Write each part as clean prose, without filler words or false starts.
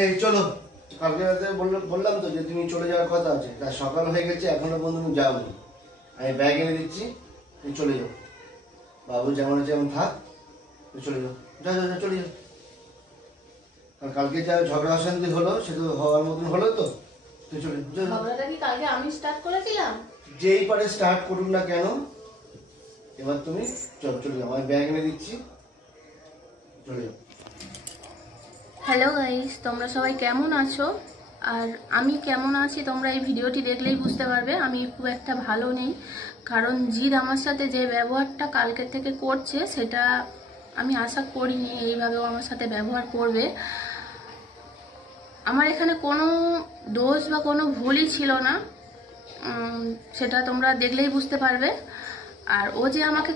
এই চলো, কালকে রাতে বললাম তো যে তুমি চলে যাওয়ার কথা আছে, তা সকাল হয়ে গেছে এখনো পর্যন্ত তুমি যাওনি। আমি ব্যাগ এনে দিচ্ছি, তুমি চলে যাও। বাবু যেমন আছে যেমন থাক, তুমি চলে যাও। যাও যাও যাও, চলে যাও। কারণ কালকে যা ঝগড়া অশান্তি হলো সে তো হওয়ার মতন হলো তো, তুমি চলে যাও। ঝগড়াটা কি কালকে আমি স্টার্ট করেছিলাম? যেই পারে স্টার্ট করুন না কেন, এবার তুমি চলে যাও। আমি ব্যাগ এনে দিচ্ছি, চলে যাও। হ্যালো গাইস, তোমরা সবাই কেমন আছো? আর আমি কেমন আছি তোমরা এই ভিডিওটি দেখলেই বুঝতে পারবে। আমি খুব একটা ভালো নেই, কারণ জিৎ আমার সাথে যে ব্যবহারটা কালকের থেকে করছে সেটা আমি আশা করিনি এইভাবেও আমার সাথে ব্যবহার করবে। আমার এখানে কোনো দোষ বা কোনো ভুলই ছিল না, সেটা তোমরা দেখলেই বুঝতে পারবে। আর ও যে আমাকে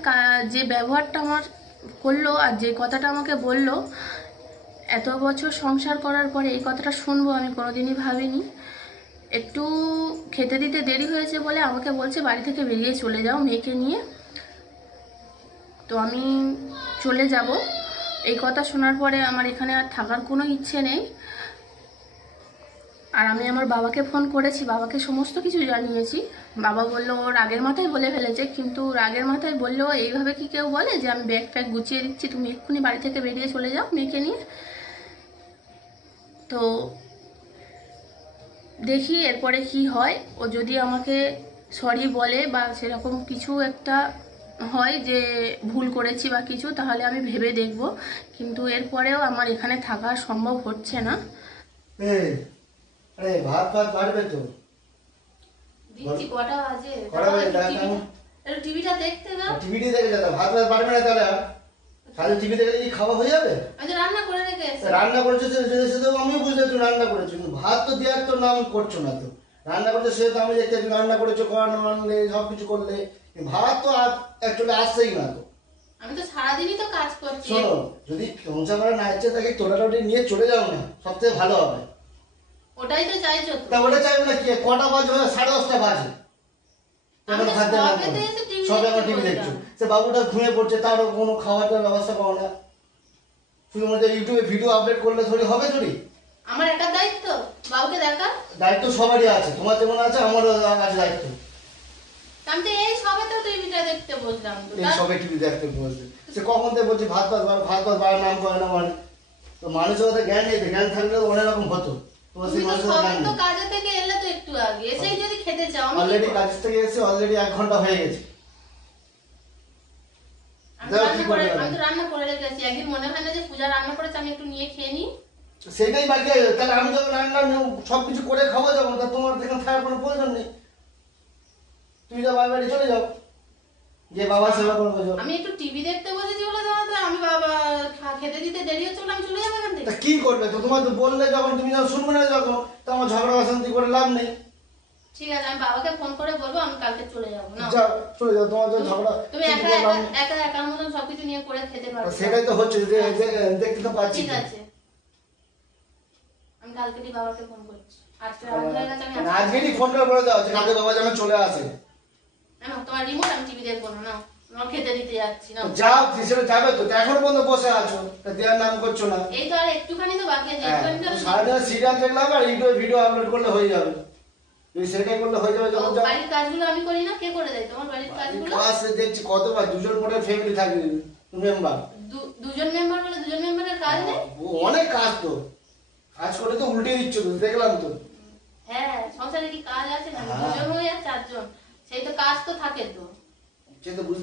যে ব্যবহারটা আমার করলো আর যে কথাটা আমাকে বললো, এত বছর সংসার করার পরে এই কথাটা শুনবো আমি কোনোদিনই ভাবিনি। একটু খেতে দিতে দেরি হয়েছে বলে আমাকে বলছে বাড়ি থেকে বেরিয়ে চলে যাও মেয়েকে নিয়ে। তো আমি চলে যাব। এই কথা শোনার পরে আমার এখানে আর থাকার কোনো ইচ্ছে নেই। আর আমি আমার বাবাকে ফোন করেছি, বাবাকে সমস্ত কিছু জানিয়েছি। বাবা বললো ও রাগের মাথায় বলে ফেলেছে, কিন্তু রাগের মাথায় বললেও এইভাবে কি কেউ বলে যে আমি ব্যাগ ফ্যাগ গুছিয়ে দিচ্ছি, তুমি এক্ষুনি বাড়ি থেকে বেরিয়ে চলে যাও মেয়েকে নিয়ে। তো দেখি এরপরে কি হয়। ও যদি আমাকে সরি বলে বা সেরকম কিছু একটা হয় যে ভুল করেছি বা কিছু, তাহলে আমি ভেবে দেখব। কিন্তু এরপরেও আমার এখানে থাকা সম্ভব হচ্ছে না। আরে ভাত ভাত বাড়বে তো, দিচ্ছি। কটা বাজে? টিভিটা দেখতে দাও। টিভিটি দেখে যাও, ভাত ভাত বাড়বে না তাহলে? খালি টিভি দেখলে কি খাওয়া হয়ে যাবে? আমি তো রান্না করে রেখে এসেছি। রান্না করেছো সেটা আমিও বুঝতে পারছি রান্না করেছো, কিন্তু ভাত তো দেওয়ার তো নাম করছো না। তো রান্না করছো সে তো আমি দেখতে পাচ্ছি, রান্না করেছো, খাওয়ানো আনলে সবকিছু করলে, ভাত তো অ্যাকচুয়ালি আসছেই না। তো আমি তো সারাদিনই তো কাজ করছি। শোনো, যদি সংসার করা না ইচ্ছে থাকে তোলাটা নিয়ে চলে যাও না, সবথেকে ভালো হবে। ওটাই তো চাইছো তো? তা ওটা চাইবে না কি? কটা বাজে? 10:30 বাজে। এখন খাদ্য সবে আমার টিভি দেখছো, সে বাবুটা ঘুমিয়ে পড়ছে, তারও কোনো খাওয়াটার ব্যবস্থা পাও না। শুধুমাত্র ইউটিউবে ভিডিও আপলোড করলে থরি হবে? থরি আমার একার দায়িত্ব বাবুকে দেখা? দায়িত্ব সবারই আছে, তোমার যেমন আছে আমারও আছে দায়িত্ব। আমি তো এই সবে তো টিভিটা দেখতে বসলাম। তো এই সবে টিভি দেখতে বসে সে কখন থেকে বলছে ভাত ভাত ভাত ভাত বাড়ার নাম করে না। মানে তো মানুষের কথা জ্ঞান নেই, জ্ঞান থাকলে তো অনেক রকম হতো। তোমার সেই মানুষের জ্ঞান নেই। কাজে থেকে এলে তো একটু আগে এসেই যদি খেতে চাও। অলরেডি কাজ থেকে এসে অলরেডি 1 ঘন্টা হয়ে গেছে। আমি তো রান্না করে রেখেছি। একদিন মনে হয় না যে পূজা রান্না করেছে, আমি একটু নিয়ে খেয়ে নিই। সেটাই বাকি আছে। তাহলে আমি যখন রান্না সবকিছু করে খাওয়া যাবো, তা তোমার এখানে থাকার কোনো প্রয়োজন নেই। তুমি যা বাড়ি চলে যাও, যে বাবা সেবা করবে। আমি একটু টিভি দেখতে বসেছি বলে তোমাদের আমি বাবা খেতে দিতে দেরি হচ্ছে বলে আমি চলে যাবো এখান থেকে। তা কি করবে? তো তোমার তো বললে যখন, তুমি যখন শুনবে না যখন, তো আমার ঝগড়া অশান্তি করে লাভ নেই। ঠিক আছে, আমি বাবাকে ফোন করে বলবো আমি কালকে চলে যাবো। না যাও, চলে যাও। তোমার যে ঝগড়া তুমি একার মতন সবকিছু নিয়ে করে খেতে পারবে। সেটাই তো হচ্ছে, যে দেখতে তো পাচ্ছি। ঠিক আছে, আমি কালকেই বাবাকে ফোন করছি। আজকে রাত হয়ে গেছে, আমি আজকেই ফোন করে বলে দাও যে কালকে বাবা যেন চলে আসে। না তোমার রিমোট, আমি টিভি দেখবো না। না আমার খেতে দিতে যাচ্ছি না। যাও, হিসেবে যাবে তো, এখনো পর্যন্ত বসে আছো, দেওয়ার নাম করছো না। এই তো আর একটুখানি তো বাকি আছে। সারাদিন সিরিয়াল দেখলাম আর ইউটিউবে ভিডিও আপলোড করলে হয়ে যাবে। তুমি সেটাই করলে হয়ে যাবে। যখন বাড়ির কাজগুলো আমি করি না, কে করে দেয় তোমার বাড়ির কাজগুলো? কাজ দেখছি কতবার, দুজন মোটে ফ্যামিলি থাকে মেম্বার। দুজন মেম্বার বলে দুজন মেম্বারের কাজ নেই? অনেক কাজ তো, কাজ করে তো উল্টে দিচ্ছ তো, দেখলাম তো। হ্যাঁ, সংসারে কি কাজ আছে না? দুজন হয়ে আর চারজন, সেই তো কাজ তো থাকে। তো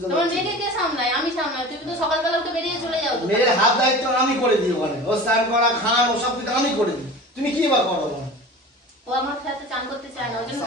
তোমার মেয়েকে কে সামলায়? আমি সামলাই। তুমি তো সকালবেলা উঠে বেরিয়ে চলে যাও। মেয়ের হাত দায়িত্ব আমি করে দিই, ওখানে ও স্নান করা খাওয়ানো সব কিছু আমি করে দিই। তুমি কি বা করো? ও আমার সাথে চান করতে চায় না, ওই জন্য